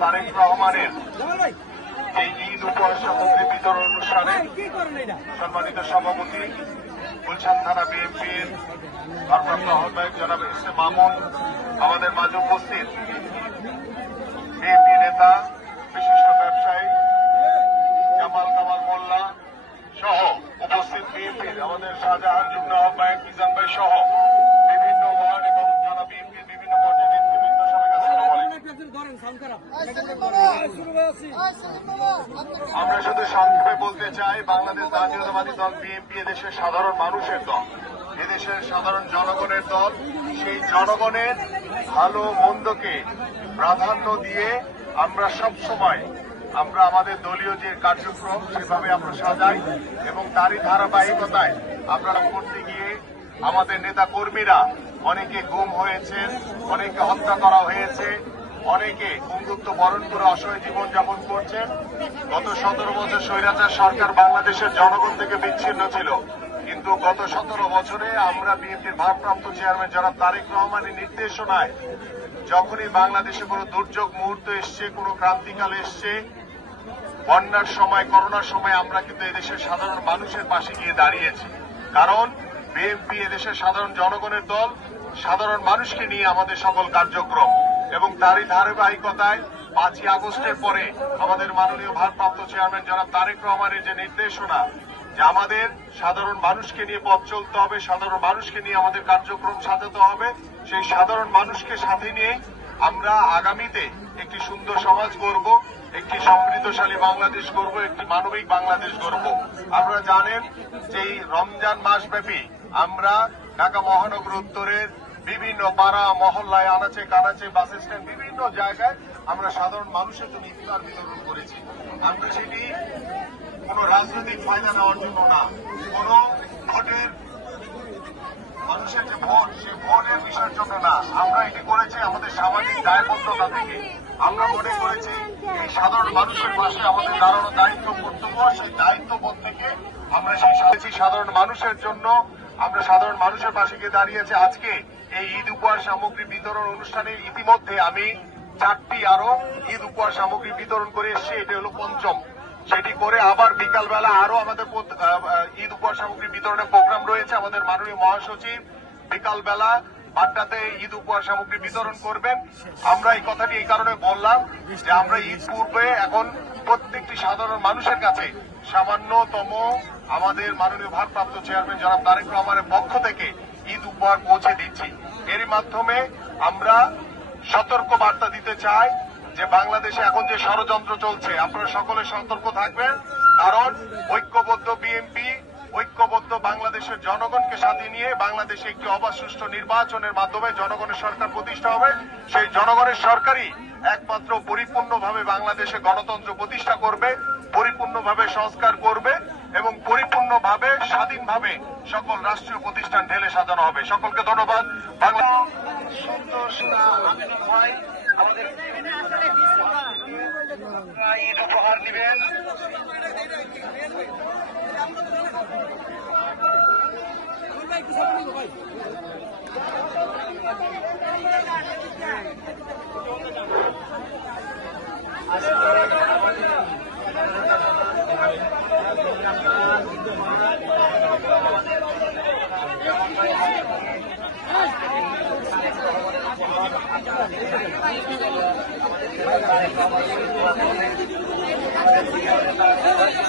তারেক রহমানের এই ঈদ উপহার সামগ্রী বিতরণ অনুষ্ঠানে সম্মানিত সভাপতি গুলশান থানা বিএনপির ভারপ্রাপ্ত আহ্বায়ক জনাব এস এ মামুন আমাদের মাঝে উপস্থিত, বিএনপি নেতা বিশিষ্ট ব্যবসায়ী জামাল কামাল মোল্লা সহ উপস্থিত বিএনপির আমাদের শাহজাহান যুগ্ম আহ্বায়ক মিজান ভাই সহ বিভিন্ন ওয়ার্ড এবং থানা বিএনপির বিভিন্ন পর্যায়ে নেতৃবৃন্দ সবাইকে আসসালামু আলাইকুম। আমরা শুধু সংক্ষেপে বলতে চাই, বাংলাদেশ জাতীয়তাবাদী দল বিএনপি এদেশের সাধারণ মানুষের দল, এদেশের সাধারণ জনগণের দল। সেই জনগণের ভালো মন্দকে প্রাধান্য দিয়ে আমরা সবসময় আমাদের দলীয় যে কার্যক্রম সেভাবে আমরা সাজাই এবং তারই ধারাবাহিকতায় আমরা করতে গিয়ে আমাদের নেতা কর্মীরা অনেকে গুম হয়েছেন, অনেকে হত্যা করা হয়েছে, অনেকে বন্ধুত্ব বরণ করে অসহায় জীবনযাপন করছেন। গত 17 বছর স্বৈরাচার সরকার বাংলাদেশের জনগণ থেকে বিচ্ছিন্ন ছিল, কিন্তু গত 17 বছরে আমরা বিএনপির ভারপ্রাপ্ত চেয়ারম্যান জনাব তারেক রহমানের নির্দেশনায় যখনই বাংলাদেশে কোনো দুর্যোগ মুহূর্ত এসছে, কোনো ক্রান্তিকাল এসছে, বন্যার সময়, করোনার সময় আমরা কিন্তু এদেশের সাধারণ মানুষের পাশে গিয়ে দাঁড়িয়েছি। কারণ বিএনপি এদেশের সাধারণ জনগণের দল, সাধারণ মানুষকে নিয়ে আমাদের সকল কার্যক্রম এবং তারই ধারাবাহিকতায় 5ই আগস্টের পরে আমাদের মাননীয় ভারপ্রাপ্ত চেয়ারম্যান জনাব তারেক রহমানের যে নির্দেশনা যে আমাদের সাধারণ মানুষকে নিয়ে পথ চলতে হবে, সাধারণ মানুষকে নিয়ে আমাদের কার্যক্রম সাজাতে হবে, সেই সাধারণ মানুষকে সাথে নিয়ে আমরা আগামীতে একটি সুন্দর সমাজ গড়ব, একটি সমৃদ্ধশালী বাংলাদেশ গড়ব, একটি মানবিক বাংলাদেশ গড়ব। আপনারা জানেন যে এই রমজান মাসব্যাপী আমরা ঢাকা মহানগর উত্তরের বিভিন্ন পাড়া মহল্লায়, আনাচে কানাচে, বাস স্ট্যান্ড, বিভিন্ন জায়গায় আমরা সাধারণ মানুষের জন্য ইফতার বিতরণ করেছি। আমরা সেটি কোন রাজনৈতিক ফায়দা নেওয়ার জন্য না, কোন ভোটের মানুষের যে ভোট, সে ভোটের বিষয়ের জন্য না, আমরা এটি করেছি আমাদের সামাজিক দায়বদ্ধতা থেকে। আমরা মনে করেছি এই সাধারণ মানুষের পাশে আমাদের দাঁড়ানো দায়িত্ব কর্তব্য, সেই দায়িত্ববোধ থেকে আমরা সেই সাধারণ মানুষের জন্য আমরা সাধারণ মানুষের পাশে গিয়ে দাঁড়িয়েছি। আজকে এই ঈদ উপহার সামগ্রী বিতরণ অনুষ্ঠানে ইতিমধ্যে আমি 4টি আরো ঈদ উপহার সামগ্রী বিতরণ করে এসেছি, এটি হলো 5ম। সেটি করে আবার বিকালবেলা আরো আমাদের ঈদ উপহার সামগ্রী বিতরণের প্রোগ্রাম রয়েছে। আমাদের মাননীয় মহাসচিব বিকালবেলা 8টাতে ঈদ উপহার সামগ্রী বিতরণ করবেন। আমরা এই কথাটি এই কারণে বললাম যে আমরা ঈদ পূর্বে এখন প্রত্যেকটি সাধারণ মানুষের কাছে সামান্যতম আমাদের মাননীয় ভারপ্রাপ্ত চেয়ারম্যান জনাব তারেক রহমানের পক্ষ থেকে ঈদ উপহার পৌঁছে দিচ্ছি। এরই মাধ্যমে আমরা সতর্ক বার্তা দিতে চাই যে বাংলাদেশে এখন যে ষড়যন্ত্র চলছে, আপনারা সকলে সতর্ক থাকবেন। কারণ ঐক্যবদ্ধ বিএনপি, ঐক্যবদ্ধ বাংলাদেশের জনগণকে সাথে নিয়ে বাংলাদেশে একটি অবাধ সুষ্ঠু নির্বাচনের মাধ্যমে জনগণের সরকার প্রতিষ্ঠা হবে। সেই জনগণের সরকারই একমাত্র পরিপূর্ণভাবে বাংলাদেশে গণতন্ত্র প্রতিষ্ঠা করবে, পরিপূর্ণভাবে সংস্কার করবে এবং পরিপূর্ণভাবে স্বাধীনভাবে সকল রাষ্ট্রীয় প্রতিষ্ঠান ঢেলে সাজানো হবে। সকলকে ধন্যবাদ। বাংলা আমাদের ঈদ উপহার দিবেন। Thank you.